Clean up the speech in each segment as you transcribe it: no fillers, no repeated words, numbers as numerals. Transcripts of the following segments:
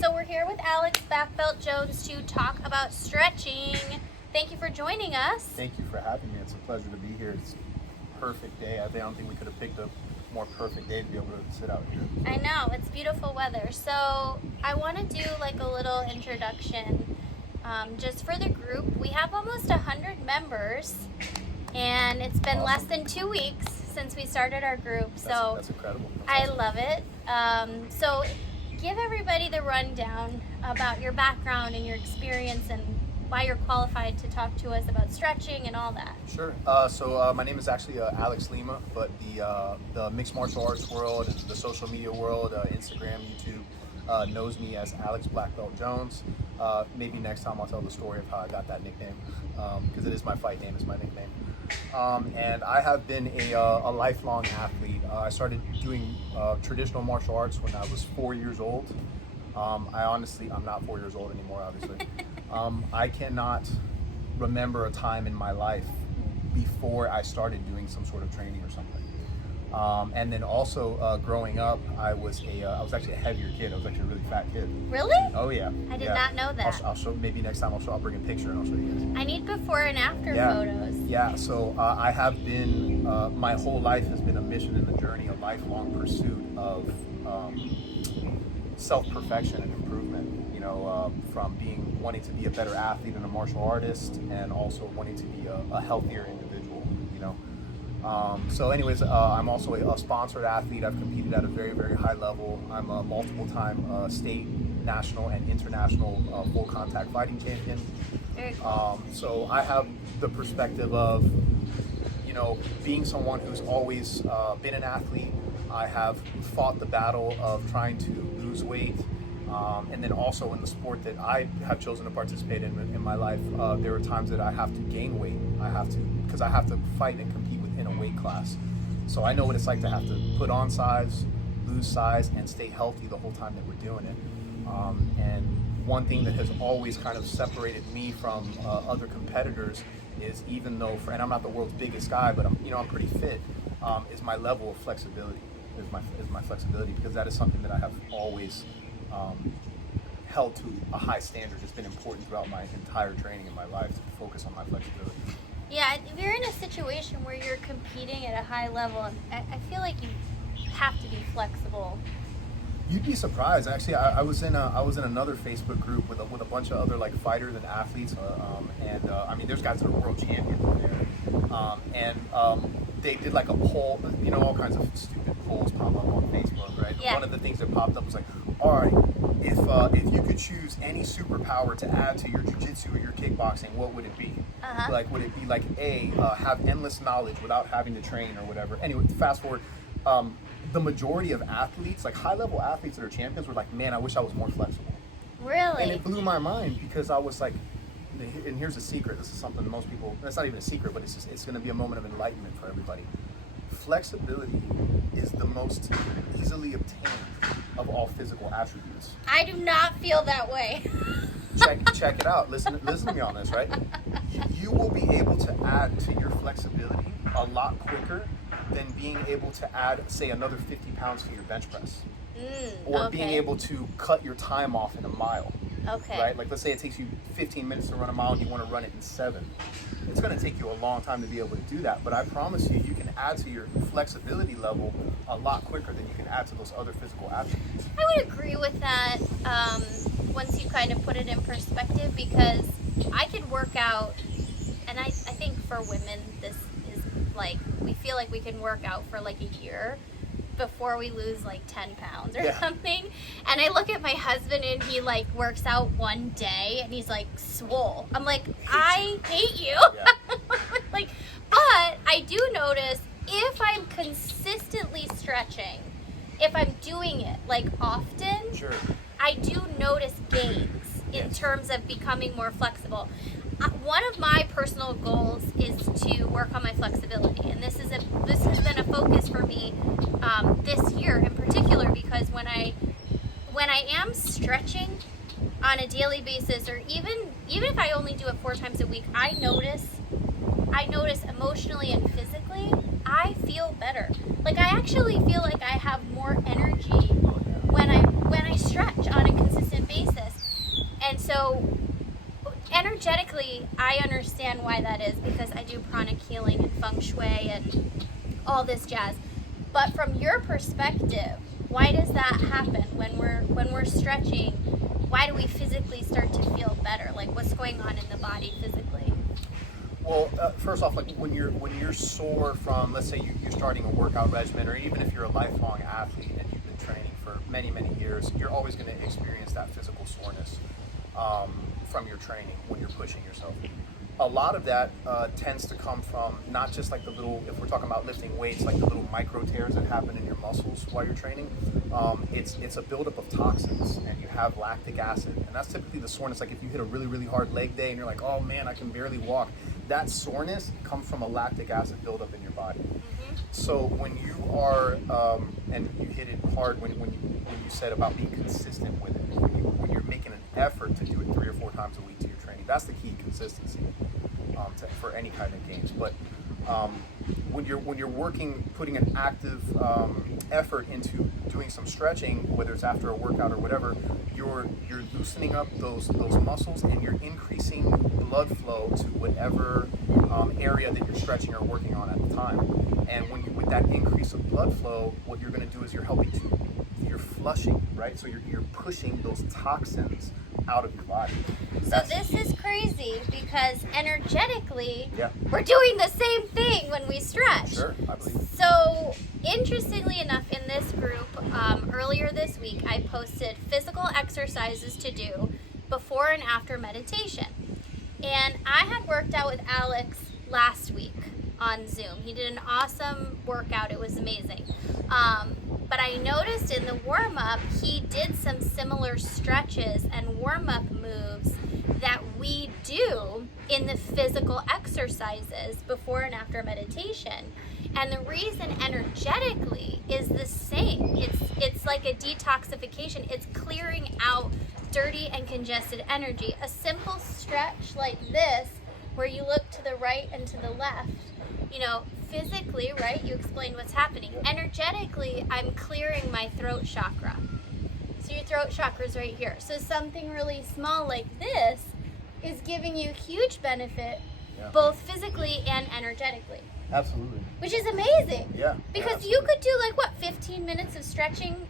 So we're here with Alex BlackBelt Jones to talk about stretching. Thank you for joining us. Thank you for having me. It's a pleasure to be here. It's a perfect day. I don't think we could have picked a more perfect day to be able to sit out here. I know, it's beautiful weather. So I want to do like a little introduction just for the group. We have almost 100 members and it's been less than 2 weeks since we started our group. So That's incredible. I love it. So give everybody the rundown about your background and your experience and why you're qualified to talk to us about stretching and all that. Sure. So my name is actually Alex Lima, but the mixed martial arts world and the social media world, Instagram, YouTube, knows me as Alex BlackBelt Jones. Maybe next time I'll tell the story of how I got that nickname, because it is my fight name, it's my nickname. And I have been a lifelong athlete. I started doing traditional martial arts when I was 4 years old. I'm not 4 years old anymore, obviously. I cannot remember a time in my life before I started doing some sort of training or something. And then also growing up, I was actually a heavier kid. I was actually a really fat kid. Really? Oh yeah. I did not know that. I'll show, maybe next time I'll bring a picture and I'll show you guys. I need before and after photos. Yeah, so I have been, my whole life has been a mission and a journey, a lifelong pursuit of self-perfection and improvement, from wanting to be a better athlete and a martial artist, and also wanting to be a healthier individual, So anyways, I'm also a sponsored athlete. I've competed at a very, very high level. I'm a multiple-time state, national, and international full contact fighting champion. Very cool. So I have the perspective of, being someone who's always been an athlete. I have fought the battle of trying to lose weight. And then also in the sport that I have chosen to participate in my life, there are times that I have to gain weight. Because I have to fight and compete within a weight class. So I know what it's like to have to put on size, lose size, and stay healthy the whole time that we're doing it. And one thing that has always kind of separated me from other competitors is, even though, and I'm not the world's biggest guy, but I'm pretty fit, is my level of flexibility. Is my flexibility, because that is something that I have always held to a high standard. It's been important throughout my entire training in my life to focus on my flexibility. Yeah, if you're in a situation where you're competing at a high level, I feel like you have to be flexible. You'd be surprised. Actually, I was in another Facebook group with a bunch of other like fighters and athletes, and there's guys that are world champions in there, they did like a poll. All kinds of stupid polls pop up on Facebook, right? Yeah. One of the things that popped up was like, all right, if you could choose any superpower to add to your jiu-jitsu or your kickboxing, what would it be? Like, would it be like have endless knowledge without having to train or whatever? Anyway, fast forward. The majority of athletes, like high-level athletes that are champions, were like, man, I wish I was more flexible. Really? And it blew my mind, because I was like, and here's a secret. This is something most people, that's not even a secret, but it's going to be a moment of enlightenment for everybody. Flexibility is the most easily obtained of all physical attributes. I do not feel that way. Check it out. Listen to me on this, right? You will be able to add to your flexibility a lot quicker than being able to add, say, another 50 pounds to your bench press. Or being able to cut your time off in a mile. Okay. Right? Like, let's say it takes you 15 minutes to run a mile and you want to run it in 7. It's going to take you a long time to be able to do that, but I promise you can add to your flexibility level a lot quicker than you can add to those other physical attributes. I would agree with that once you kind of put it in perspective, because I could work out, and I think for women this is like, we feel like we can work out for like a year before we lose like 10 pounds or something. And I look at my husband and he like works out one day and he's like swole. I'm like, I hate you. Like, but I do notice if I'm consistently stretching, if I'm doing it like often, I do notice gains in terms of becoming more flexible. One of my personal goals is to work on my flexibility, and this has been a focus for me this year in particular, because when I am stretching on a daily basis, or even if I only do it 4 times a week, I notice emotionally and physically I feel better. Like, I actually feel like I have more energy when I stretch on a consistent basis. energetically, I understand why that is, because I do pranic healing and feng shui and all this jazz. But from your perspective, why does that happen when we're stretching? Why do we physically start to feel better? Like, what's going on in the body physically? Well, first off, like when you're sore from, let's say you're starting a workout regimen, or even if you're a lifelong athlete and you've been training for many years, you're always going to experience that physical soreness from your training when you're pushing yourself. A lot of that tends to come from not just like the little, if we're talking about lifting weights, like the little micro tears that happen in your muscles while you're training. It's a buildup of toxins, and you have lactic acid, and that's typically the soreness. Like if you hit a really hard leg day and you're like, oh man, I can barely walk. That soreness comes from a lactic acid buildup in your body. Mm-hmm. So when you are, and you hit it hard when you said about being consistent with it, when you're making an effort to do it 3 or 4 times a week to your training, that's the key, consistency for any kind of gains. But when you're working, putting an active effort into doing some stretching, whether it's after a workout or whatever, you're loosening up those muscles, and you're increasing blood flow to whatever area that you're stretching or working on at the time. And with that increase of blood flow, what you're going to do is you're flushing, right? So you're pushing those toxins out of your body. So this is crazy, because energetically, Yeah. we're doing the same thing when we stretch. Sure, I believe. So interestingly enough, in this group, earlier this week, I posted physical exercises to do before and after meditation. And I had worked out with Alex last week on Zoom. He did an awesome workout. It was amazing. But I noticed in the warm-up, he did some similar stretches and warm-up moves that we do in the physical exercises before and after meditation. And the reason energetically is the same. It's like a detoxification. It's clearing out dirty and congested energy. A simple stretch like this, where you look to the right and to the left, physically, right, you explained what's happening. Energetically, I'm clearing my throat chakra. So your throat chakra is right here. So something really small like this is giving you huge benefit, both physically and energetically. Absolutely. Which is amazing. Yeah. Because you could do 15 minutes of stretching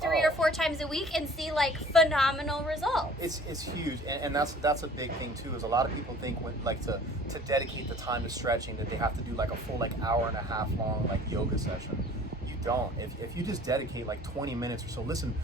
3 or 4 times a week and see phenomenal results. It's huge, and that's a big thing too. Is a lot of people think to dedicate the time to stretching that they have to do a full hour and a half long yoga session. You don't. If you just dedicate 20 minutes or so. Listen,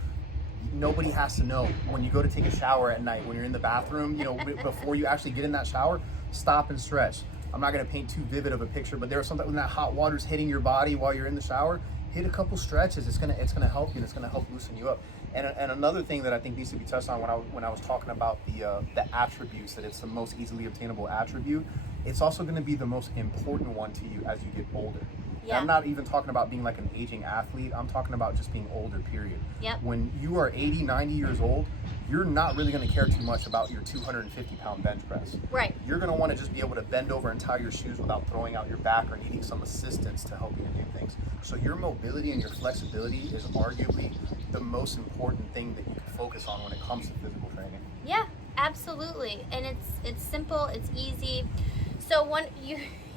nobody has to know when you go to take a shower at night, when you're in the bathroom. Before you actually get in that shower, stop and stretch. I'm not going to paint too vivid of a picture, but there's something when that hot water's hitting your body while you're in the shower. Hit a couple stretches. It's gonna help you, and it's gonna help loosen you up. And another thing that I think needs to be touched on when I was talking about the attributes, that it's the most easily obtainable attribute. It's also going to be the most important one to you as you get older. Yeah. And I'm not even talking about being an aging athlete. I'm talking about just being older, period. Yep. When you are 80, 90 years old, you're not really going to care too much about your 250-pound bench press. Right. You're going to want to just be able to bend over and tie your shoes without throwing out your back or needing some assistance to help you to do things. So your mobility and your flexibility is arguably the most important thing that you can focus on when it comes to physical training. Yeah, absolutely. And it's simple, it's easy. So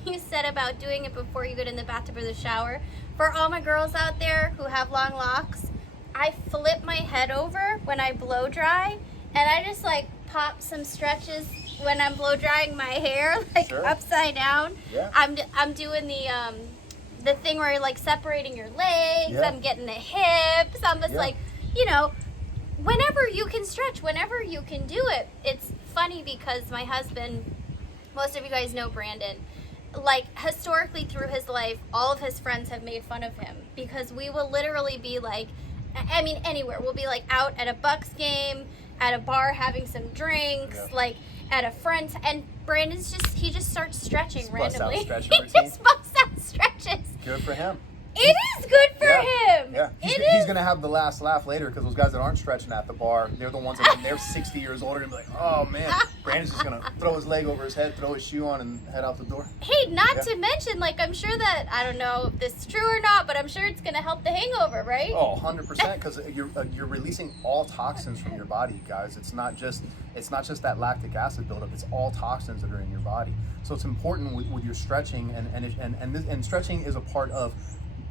you said about doing it before you get in the bathtub or the shower. For all my girls out there who have long locks, I flip my head over when I blow dry, and I just pop some stretches when I'm blow drying my hair, Sure. upside down. Yeah. I'm doing the thing where you're separating your legs. Yeah. I'm getting the hips. I'm just whenever you can stretch, whenever you can do it. It's funny because my husband, most of you guys know Brandon, historically through his life, all of his friends have made fun of him because we will literally be anywhere. We'll be out at a Bucks game, at a bar having some drinks, Yeah. At a friend's, and Brandon's he just starts stretching randomly. Out stretching He routine. just busts out stretches. Good for him. It is good for him. Yeah, he's gonna have the last laugh later because those guys that aren't stretching at the bar, they're the ones that when they're 60 years older and be like, oh man, Brandon's just gonna throw his leg over his head, throw his shoe on, and head out the door. Hey, not to mention, like, I'm sure that, I don't know if this is true or not, but I'm sure it's gonna help the hangover, right? Oh, 100%, because you're releasing all toxins from your body, guys. It's not just that lactic acid buildup. It's all toxins that are in your body. So it's important with your stretching, and stretching is a part of,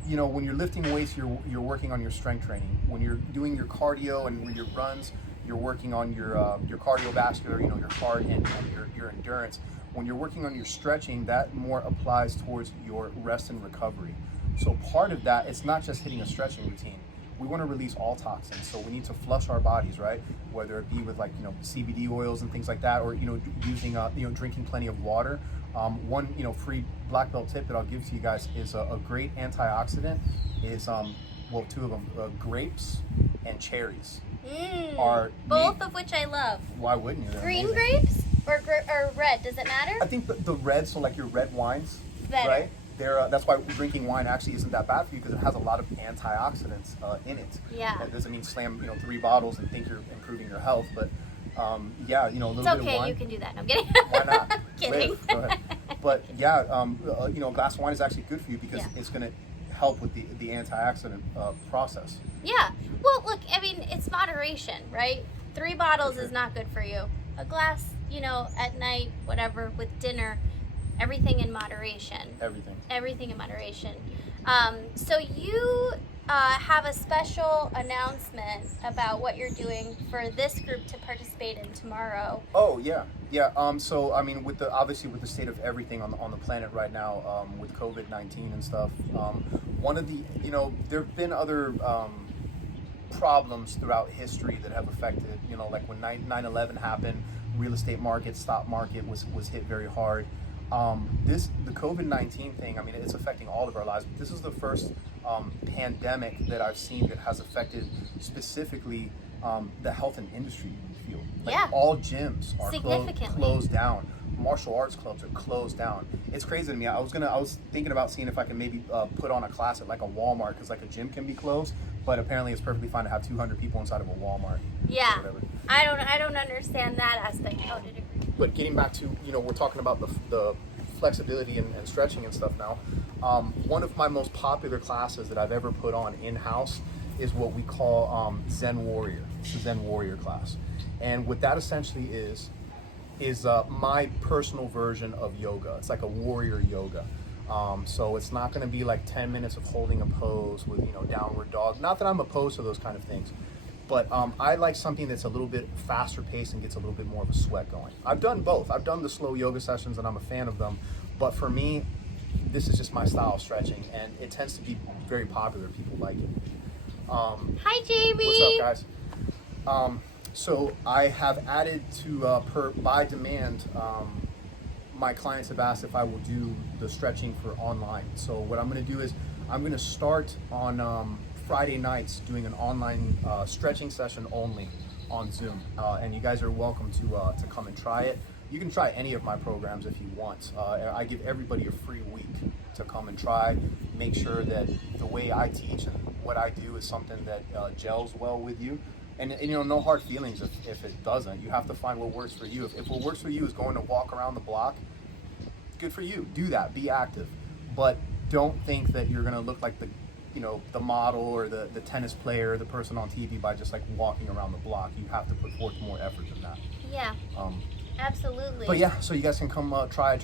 you know, when you're lifting weights, you're working on your strength training. When you're doing your cardio and when your runs, you're working on your cardiovascular, you know, your heart and your endurance. When you're working on your stretching, that more applies towards your rest and recovery. So part of that, it's not just hitting a stretching routine. We want to release all toxins, so we need to flush our bodies, right? Whether it be with, like, you know, CBD oils and things like that, or, you know, using you know, drinking plenty of water. One, you know, free black belt tip that I'll give to you guys is a great antioxidant is well, two of them, grapes and cherries. Are both of which I love. Why wouldn't you? They're green amazing. grapes or red? Does it matter? I think the red, so like your red wines, Better. right? That's why drinking wine actually isn't that bad for you, because it has a lot of antioxidants in it. Yeah. That doesn't mean slam, you know, 3 bottles and think you're improving your health, but yeah, you know, a little It's bit okay, of wine. you can do that. No, I'm kidding. Why not? Kidding. Live. Go ahead. But yeah, you know, a glass of wine is actually good for you because it's going to help with the antioxidant process. Yeah. Well, look, I mean, it's moderation, right? 3 bottles is not good for you. A glass, you know, at night, whatever, with dinner, everything in moderation. Everything in moderation. So you have a special announcement about what you're doing for this group to participate in tomorrow. Oh yeah. So I mean, obviously with the state of everything on the planet right now, with COVID-19 and stuff, one of the, you know, there've been other problems throughout history that have affected, you know, like when 9/11 happened, real estate market, stock market was hit very hard. The COVID-19 thing, I mean, it's affecting all of our lives, but this is the first pandemic that I've seen that has affected specifically the health and industry field. Like all gyms are closed down. Martial arts clubs are closed down. It's crazy to me. I was thinking about seeing if I can maybe put on a class at like a Walmart, because like a gym can be closed, but apparently it's perfectly fine to have 200 people inside of a Walmart. Yeah. I don't understand that aspect. Oh, did it? But getting back to, you know, we're talking about the flexibility and stretching and stuff now. One of my most popular classes that I've ever put on in-house is what we call Zen Warrior. It's a Zen Warrior class. And what that essentially is my personal version of yoga. It's like a warrior yoga. So it's not going to be like 10 minutes of holding a pose with, you know, downward dog. Not that I'm opposed to those kind of things. But I like something that's a little bit faster paced and gets a little bit more of a sweat going. I've done both. I've done the slow yoga sessions and I'm a fan of them. But for me, this is just my style of stretching, and it tends to be very popular. People like it. Hi, Jamie. What's up, guys? So I have added to by demand. My clients have asked if I will do the stretching for online. So what I'm going to do is I'm going to start on Friday nights doing an online stretching session only on Zoom, and you guys are welcome to come and try it. You can try any of my programs if you want. I give everybody a free week to come and try. Make sure that the way I teach and what I do is something that gels well with you. And you know, no hard feelings if it doesn't. You have to find what works for you. If what works for you is going to walk around the block, good for you. Do that. Be active. But don't think that you're going to look like the model or the tennis player or the person on TV by just like walking around the block. You have to put forth more effort than that. Yeah. Absolutely. But yeah, so you guys can come try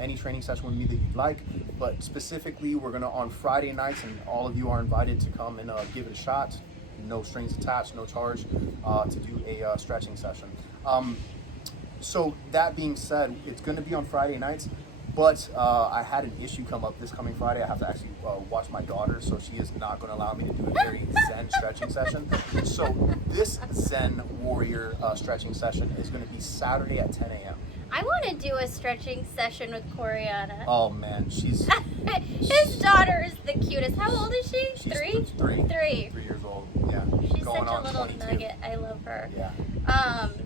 any training session with me that you'd like. But specifically, we're gonna on Friday nights, and all of you are invited to come and give it a shot. No strings attached, no charge, to do a stretching session. So that being said, it's gonna be on Friday nights. But I had an issue come up this coming Friday. I have to actually watch my daughter, so she is not going to allow me to do a very Zen stretching session. So this Zen Warrior stretching session is going to be Saturday at 10 a.m. I want to do a stretching session with Coriana. Oh man, she's his daughter is the cutest. How old is she? She's 3? 3 3 years old. Yeah, she's going such a on little 22. nugget. I love her. Yeah.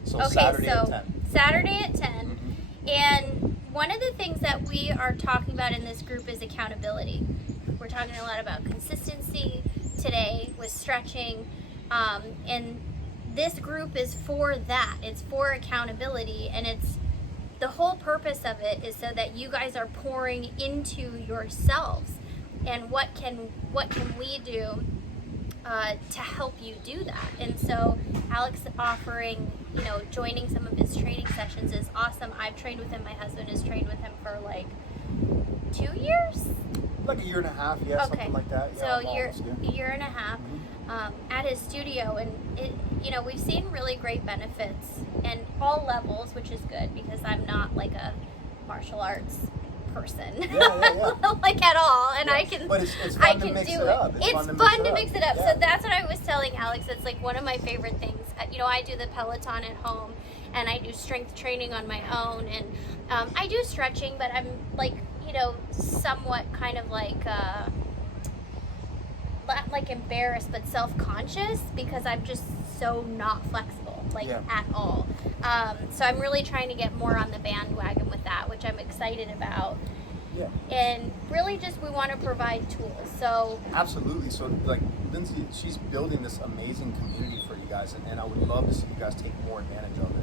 So Okay, Saturday so at 10. Saturday at 10, and one of the things that we are talking about in this group is accountability. we're talking a lot about consistency today with stretching, and this group is for that. It's for accountability, and it's the whole purpose of it is so that you guys are pouring into yourselves, and what can we do to help you do that. And so Alex offering, joining some of his training sessions is awesome. I've trained with him. My husband has trained with him for like 2 years, like a year and a half, yeah, okay, something like that. So Yeah, a year and a half at his studio, and we've seen really great benefits in all levels, which is good because I'm not like a martial arts person, like at all, and but it's fun to mix it up. It's fun to mix it up. So that's what I was telling Alex. It's like one of my favorite things. I do the Peloton at home, and I do strength training on my own, and I do stretching, but I'm like, somewhat kind of like not like embarrassed, but self-conscious because I'm just so not flexible, at all. So I'm really trying to get more on the bandwagon with that, which I'm excited about. Yeah. And really just we want to provide tools. So absolutely. So like Lindsay, she's building this amazing community for you guys, and I would love to see you guys take more advantage of it.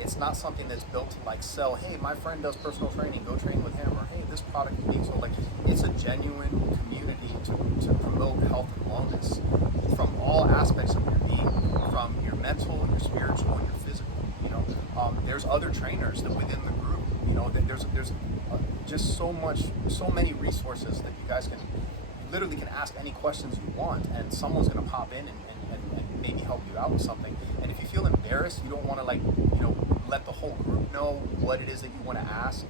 It's not something that's built to like sell, hey, my friend does personal training, go train with him, or hey, this product is being sold. Like, it's a genuine community to promote health and wellness from all aspects of your being, from your mental, your spiritual, and your physical. There's other trainers that within the group. There's just so many resources that you guys can ask any questions you want, and someone's going to pop in and maybe help you out with something. And if you feel embarrassed, you don't want to let the whole group know what it is that you want to ask.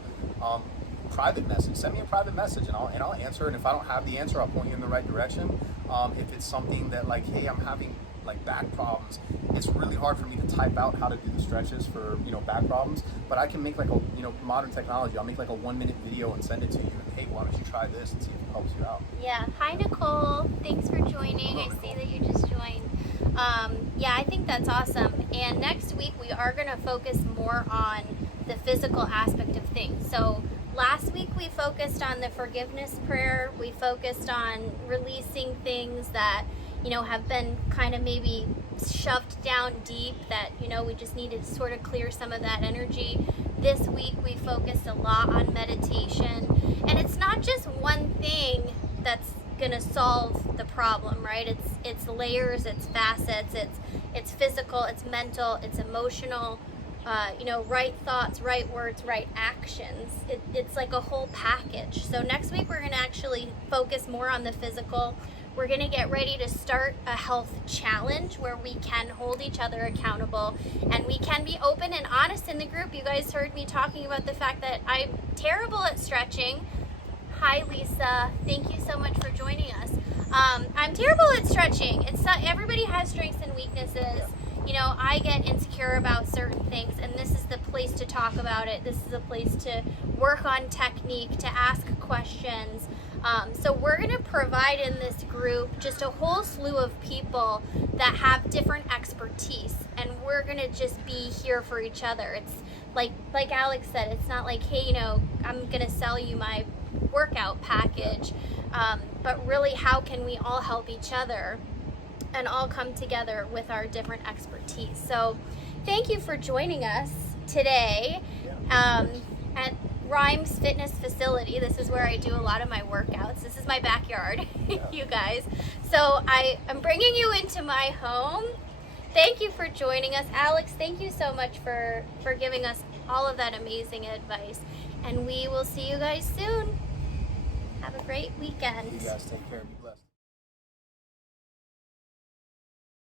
Private message. Send me a private message, and I'll answer. And if I don't have the answer, I'll point you in the right direction. If it's something that like, hey, I'm having like back problems, it's really hard for me to type out how to do the stretches for back problems, but I can make like a modern technology. I'll make like a 1-minute video and send it to you, and hey, why don't you try this and see if it helps you out. Yeah. Hi, Nicole. Thanks for joining. Hello, I see that you just joined. I think that's awesome. And next week we are going to focus more on the physical aspect of things. So last week we focused on the forgiveness prayer. We focused on releasing things that have been kind of maybe shoved down deep, that we just needed to sort of clear some of that energy. This week we focused a lot on meditation, and it's not just one thing that's gonna solve the problem, right? It's layers, it's facets, it's physical, it's mental, it's emotional, right thoughts, right words, right actions. It's like a whole package. So next week we're gonna actually focus more on the physical. We're gonna get ready to start a health challenge where we can hold each other accountable, and we can be open and honest in the group. You guys heard me talking about the fact that I'm terrible at stretching. Hi, Lisa. Thank you so much for joining us. I'm terrible at stretching. It's not, everybody has strengths and weaknesses. I get insecure about certain things, and this is the place to talk about it. This is a place to work on technique, to ask questions. So we're going to provide in this group just a whole slew of people that have different expertise, and we're going to just be here for each other. It's like Alex said, it's not like, hey, I'm going to sell you my workout package, but really how can we all help each other and all come together with our different expertise. So thank you for joining us today at Rhymes Fitness Facility. This is where I do a lot of my workouts. This is my backyard, you guys. So I am bringing you into my home. Thank you for joining us. Alex, thank you so much for giving us all of that amazing advice. And we will see you guys soon. Have a great weekend. You guys take care. Be blessed.